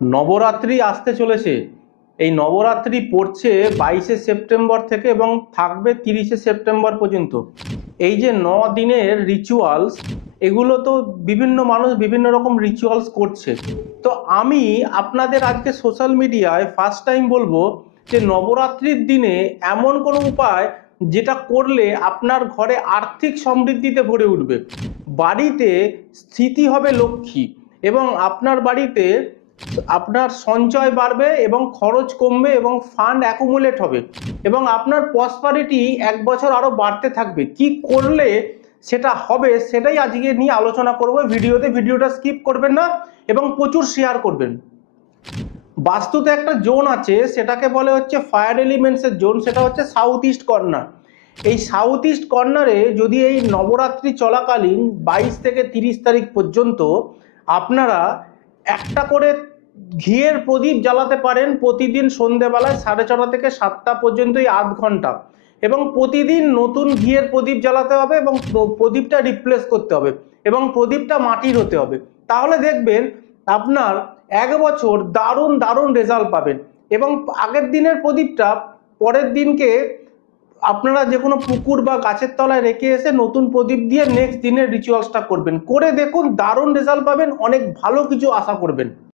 নবরাত্রি আসতে চলেছে। এই নবরাত্রি পড়ছে বাইশে সেপ্টেম্বর থেকে এবং থাকবে তিরিশে সেপ্টেম্বর পর্যন্ত। এই যে ন দিনের রিচুয়ালস এগুলো তো বিভিন্ন মানুষ বিভিন্ন রকম রিচুয়ালস করছে। তো আমি আপনাদের আজকে সোশ্যাল মিডিয়ায় ফার্স্ট টাইম বলব যে নবরাত্রির দিনে এমন কোনো উপায় যেটা করলে আপনার ঘরে আর্থিক সমৃদ্ধিতে ভরে উঠবে। বাড়িতে স্থিতি হবে লক্ষ্মী এবং আপনার বাড়িতে আপনার সঞ্চয় বাড়বে এবং খরচ কমবে এবং ফান্ড অ্যাকুমুলেট হবে এবং আপনার প্রসপারিটি এক বছর আরও বাড়তে থাকবে। কি করলে সেটা হবে সেটাই আজকে নিয়ে আলোচনা করব। ভিডিওতে ভিডিওটা স্কিপ করবেন না এবং প্রচুর শেয়ার করবেন। বাস্তুতে একটা জোন আছে, সেটাকে বলে হচ্ছে ফায়ার এলিমেন্টসের জোন সেটা হচ্ছে সাউথ ইস্ট কর্নার এই সাউথ ইস্ট কর্নারে যদি এই নবরাত্রি চলাকালীন বাইশ থেকে তিরিশ তারিখ পর্যন্ত আপনারা একটা করে ঘিয়ের প্রদীপ জ্বালাতে পারেন প্রতিদিন সন্ধেবেলায় সাড়ে ছটা থেকে সাতটা পর্যন্তই আধ ঘণ্টা। এবং প্রতিদিন নতুন ঘিয়ের প্রদীপ জ্বালাতে হবে এবং প্রদীপটা রিপ্লেস করতে হবে এবং প্রদীপটা মাটির হতে হবে। তাহলে দেখবেন আপনার এক বছর দারুণ দারুণ রেজাল্ট পাবেন। এবং আগের দিনের প্রদীপটা পরের দিনকে আপনারা যে কোনো পুকুর বা গাছের তলায় রেখে এসে নতুন প্রদীপ দিয়ে নেক্সট দিনের রিচুয়ালসটা করবেন। করে দেখুন, দারুণ রেজাল্ট পাবেন, অনেক ভালো কিছু আশা করবেন।